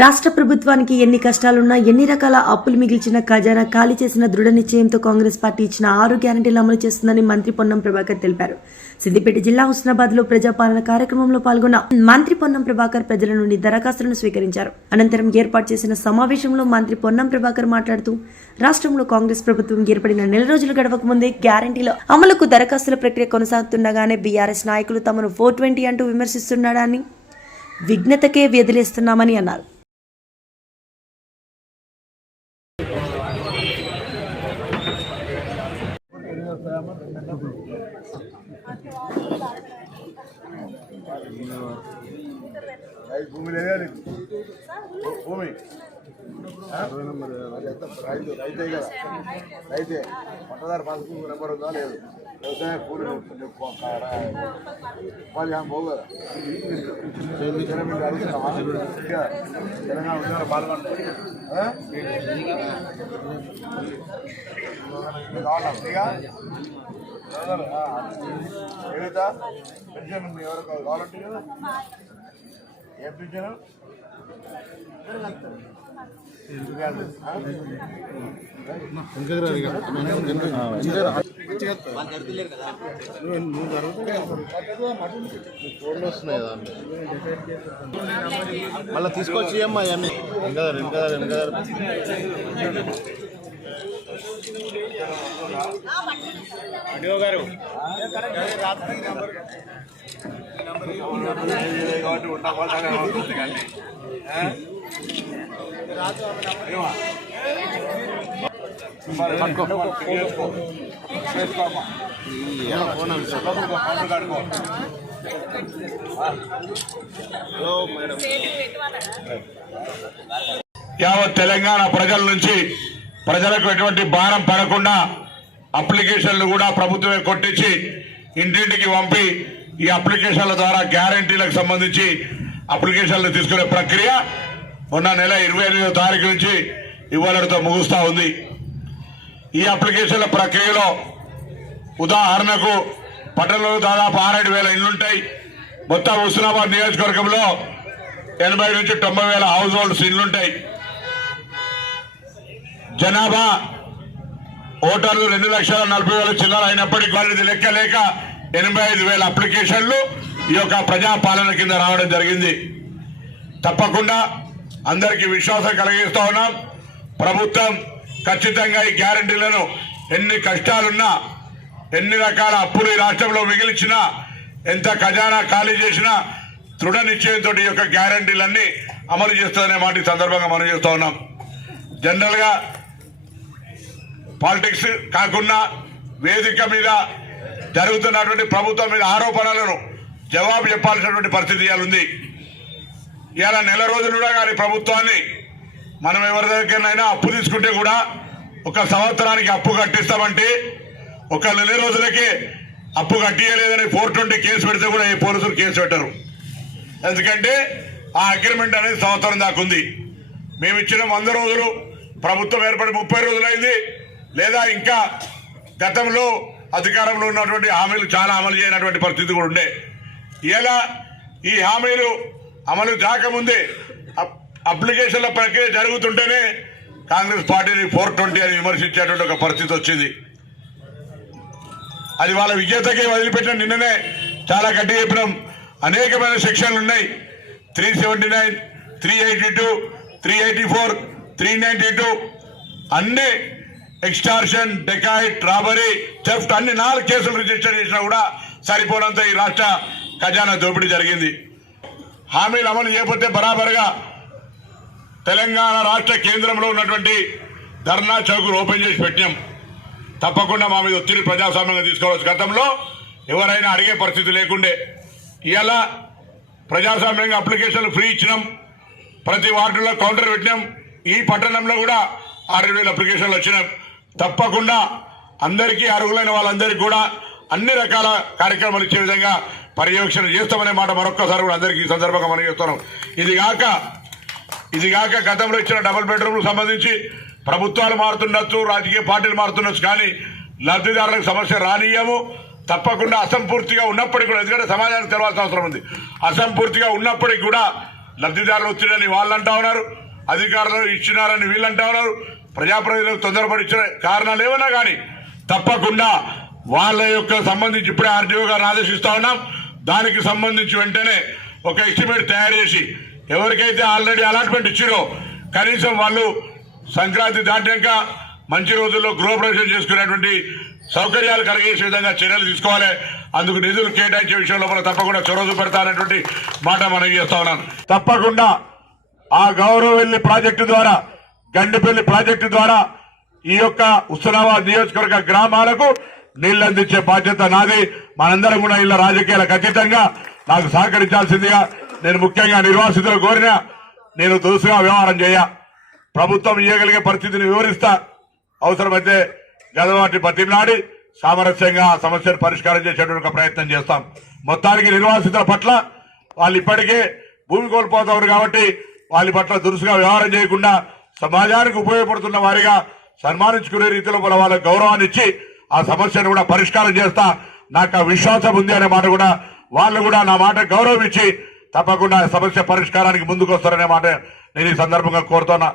రాష్ట్ర ప్రభుత్వానికి ఎన్ని కష్టాలున్నా ఎన్ని రకాల అప్పులు మిగిల్చిన ఖజానా ఖాళీ చేసిన దృఢ నిశ్చయంతో కాంగ్రెస్ పార్టీ ఇచ్చిన ఆరు గ్యారంటీలు అమలు చేస్తుందని మంత్రి పొన్నం ప్రభాకర్ తెలిపారు. సిద్దిపేట జిల్లా హుస్నాబాద్లో ప్రజాపాలన కార్యక్రమంలో పాల్గొన్న మంత్రి పొన్నం ప్రభాకర్ ప్రజల నుండి దరఖాస్తులను స్వీకరించారు. అనంతరం ఏర్పాటు చేసిన సమావేశంలో మంత్రి పొన్నం ప్రభాకర్ మాట్లాడుతూ రాష్ట్రంలో కాంగ్రెస్ ప్రభుత్వం ఏర్పడిన నెల రోజులు గడవక ముందే గ్యారంటీల అమలుకు దరఖాస్తుల ప్రక్రియ కొనసాగుతుండగానే బీఆర్ఎస్ నాయకులు తమను ఫోర్ ట్వంటీ అంటూ విమర్శిస్తున్నాడని విఘ్నతకే వ్యదిలేస్తున్నామని అన్నారు. భూమి లేదా నీకు? భూ- భూమి ఆ? అది ఎంత రైతు రైతే కదా రైతే పట్టదారు పాసుకు నెంబర్ ఉందా లేదు వ్యవసాయ కూలి ఉపాధి హామీ పోవు కదా జనం మీరు అడుగుతున్నావా? ఇక తెలంగాణ ఉద్యోగాలు పాల్గొంటుంది కావాలా పెన్షన్ ఎవరు? కావాలంటే ఏం ఫోన్లు వస్తున్నాయి మళ్ళీ తీసుకొచ్చి అమ్మా అవన్నీ వెనకదారు వెనకదారు వెనకదారు అడిగో గారు. హలో మేడం యావత్ తెలంగాణ ప్రజల నుంచి ప్రజలకు ఎటువంటి భారం పడకుండా అప్లికేషన్లు కూడా ప్రభుత్వమే కొట్టించి ఇంటింటికి పంపి ఈ అప్లికేషన్ల ద్వారా గ్యారంటీలకు సంబంధించి అప్లికేషన్లు తీసుకునే ప్రక్రియ మొన్న నెల ఇరవై ఎనిమిదో తారీఖు నుంచి ఇవ్వడంతో ముగుస్తూ ఉంది. ఈ అప్లికేషన్ల ప్రక్రియలో ఉదాహరణకు పట్టణంలో దాదాపు ఆరేడు వేల ఇళ్ళుంటాయి మొత్తం హుస్నాబాద్ నియోజకవర్గంలో ఎనభై నుంచి తొంభై వేల హౌస్ హోల్డ్స్ ఇళ్ళుంటాయి జనాభా ఓటర్లు రెండు లక్షల నలభై వేల చిల్లర అయినప్పటికీ వాళ్ళది లెక్క లేక ఎనభై ఐదు వేల అప్లికేషన్లు ఈ యొక్క ప్రజాపాలన కింద రావడం జరిగింది. తప్పకుండా అందరికీ విశ్వాసం కలిగిస్తూ ఉన్నాం. ప్రభుత్వం ఖచ్చితంగా ఈ గ్యారంటీలను ఎన్ని కష్టాలున్నా ఎన్ని రకాల అప్పులు ఈ రాష్ట్రంలో మిగిలిచినా ఎంత ఖజానా ఖాళీ చేసినా దృఢ నిశ్చయంతో ఈ యొక్క గ్యారంటీలన్నీ అమలు చేస్తుందనే మాట సందర్భంగా మనం చేస్తూ ఉన్నాం. జనరల్గా పాలిటిక్స్ కాకుండా వేదిక మీద జరుగుతున్నటువంటి ప్రభుత్వం మీద ఆరోపణలను జవాబు చెప్పాల్సినటువంటి పరిస్థితి ఇవాళ ఉంది. ఇవాళ నెల రోజులు కూడా కానీ ప్రభుత్వాన్ని మనం ఎవరి దగ్గరనైనా అప్పు తీసుకుంటే కూడా ఒక సంవత్సరానికి అప్పు కట్టిస్తామంటే ఒక నెల రోజులకే అప్పు కట్టియలేదని ఫోర్ ట్వంటీ కేసు పెడితే కూడా ఈ పోలీసులు కేసు పెట్టరు. ఎందుకంటే ఆ అగ్రిమెంట్ అనేది సంవత్సరం దాకా ఉంది. మేము ఇచ్చిన వంద రోజులు ప్రభుత్వం ఏర్పడి ముప్పై రోజులైంది. లేదా ఇంకా గతంలో అధికారంలో ఉన్నటువంటి హామీలు చాలా అమలు చేయనటువంటి పరిస్థితి కూడా ఉండే. ఇలా ఈ హామీలు అమలు కాకముందే అప్- అప్లికేషన్ల ప్రక్రియ జరుగుతుంటేనే కాంగ్రెస్ పార్టీని ఫోర్ ట్వంటీ అని విమర్శించేటువంటి ఒక పరిస్థితి వచ్చింది. అది వాళ్ళ విజేతకి వదిలిపెట్టిన నిన్ననే చాలా గట్టి చెప్పినాం. అనేకమైన సెక్షన్లు ఉన్నాయి. Three seventy nine three eighty two three eighty four three ninety two అన్నీ ఎక్స్టార్షన్ డెకాయిట్ రాబరీ థెఫ్ట్ అన్ని నాలుగు కేసులు రిజిస్టర్ చేసినా కూడా సరిపోనంత ఈ రాష్ట్ర ఖజానా దోపిడీ జరిగింది. హామీలు అమలు చేయకపోతే బరాబరుగా తెలంగాణ రాష్ట్ర కేంద్రంలో ఉన్నటువంటి ధర్నా చౌకులు ఓపెన్ చేసి పెట్టినాం. తప్పకుండా మా మీద ఒత్తిడి ప్రజాస్వామ్యంగా తీసుకోవచ్చు గతంలో ఎవరైనా అడిగే పరిస్థితి లేకుండే ఇవాళ ప్రజాస్వామ్యంగా అప్లికేషన్లు ఫ్రీ ఇచ్చినాం. ప్రతి వార్డులో కౌంటర్ పెట్టినాం. ఈ పట్టణంలో కూడా ఆరు వేల అప్లికేషన్లు వచ్చినాం తప్పకుండా అందరికీ అర్హులైన వాళ్ళందరికీ కూడా అన్ని రకాల కార్యక్రమాలు ఇచ్చే విధంగా పర్యవేక్షణ చేస్తామనే మాట మరొక్కసారి కూడా అందరికీ ఈ సందర్భంగా మనం చేస్తున్నాం ఇది కాక ఇది కాక గతంలో ఇచ్చిన డబుల్ బెడ్రూమ్ సంబంధించి ప్రభుత్వాలు మారుతుండొచ్చు రాజకీయ పార్టీలు మారుతుండొచ్చు కానీ లబ్ధిదారులకు సమస్య రానియము తప్పకుండా అసంపూర్తిగా ఉన్నప్పటికీ కూడా ఎందుకంటే సమాజానికి తెలవాల్సిన అవసరం ఉంది. అసంపూర్తిగా ఉన్నప్పటికీ కూడా లబ్ధిదారులు వచ్చిందని వాళ్ళు అంటా ఉన్నారు. అధికారులు ఇచ్చినారని వీళ్ళంటా ఉన్నారు ప్రజాప్రతినిధులకు తొందరపడి ఇచ్చిన కారణాలు ఏమన్నా కానీ తప్పకుండా వాళ్ళ యొక్క సంబంధించి ఇప్పుడే ఆర్టీఓ గారిని ఆదేశిస్తా ఉన్నాం. దానికి సంబంధించి వెంటనే ఒక ఎస్టిమేట్ తయారు చేసి ఎవరికైతే ఆల్రెడీ అలాట్మెంట్ ఇచ్చిరో కనీసం వాళ్ళు సంక్రాంతి దాటాక మంచి రోజుల్లో గృహప్రవేశం చేసుకునేటువంటి సౌకర్యాలు కలిగేసే విధంగా చర్యలు తీసుకోవాలి. అందుకు నిధులు కేటాయించే విషయంలో మనం తప్పకుండా చొరవ పెడతానటువంటి మాట మనం చేస్తా ఉన్నాను తప్పకుండా ఆ గౌరవెల్లి ప్రాజెక్టు ద్వారా గండిపల్లి ప్రాజెక్టు ద్వారా ఈ యొక్క హుస్నాబాద్ నియోజకవర్గ గ్రామాలకు నీళ్ళు అందించే బాధ్యత నాది. మనందరం కూడా ఇలా రాజకీయాలకు అతీతంగా నాకు సహకరించాల్సిందిగా నేను ముఖ్యంగా నిర్వాసితులు కోరిన నేను దురుసుగా వ్యవహారం చేయ. ప్రభుత్వం ఇవ్వగలిగే పరిస్థితిని వివరిస్తా. అవసరమైతే గదవాటి బతిమలాడి సామరస్యంగా ఆ సమస్యను పరిష్కారం చేసేటువంటి ఒక ప్రయత్నం చేస్తాం. మొత్తానికి నిర్వాసితుల పట్ల వాళ్ళు ఇప్పటికే భూమి కోల్పోతారు కాబట్టి వాళ్ళ పట్ల దురుసుగా వ్యవహారం చేయకుండా సమాజానికి ఉపయోగపడుతున్న వారిగా సన్మానించుకునే రీతిలో మన వాళ్ళకి గౌరవాన్ని ఇచ్చి ఆ సమస్యను కూడా పరిష్కారం చేస్తా నాకు ఆ విశ్వాసం ఉంది అనే మాట కూడా వాళ్ళు కూడా నా మాట గౌరవం ఇచ్చి తప్పకుండా సమస్య పరిష్కారానికి ముందుకు వస్తారనే మాట నేను ఈ సందర్భంగా కోరుతున్నా.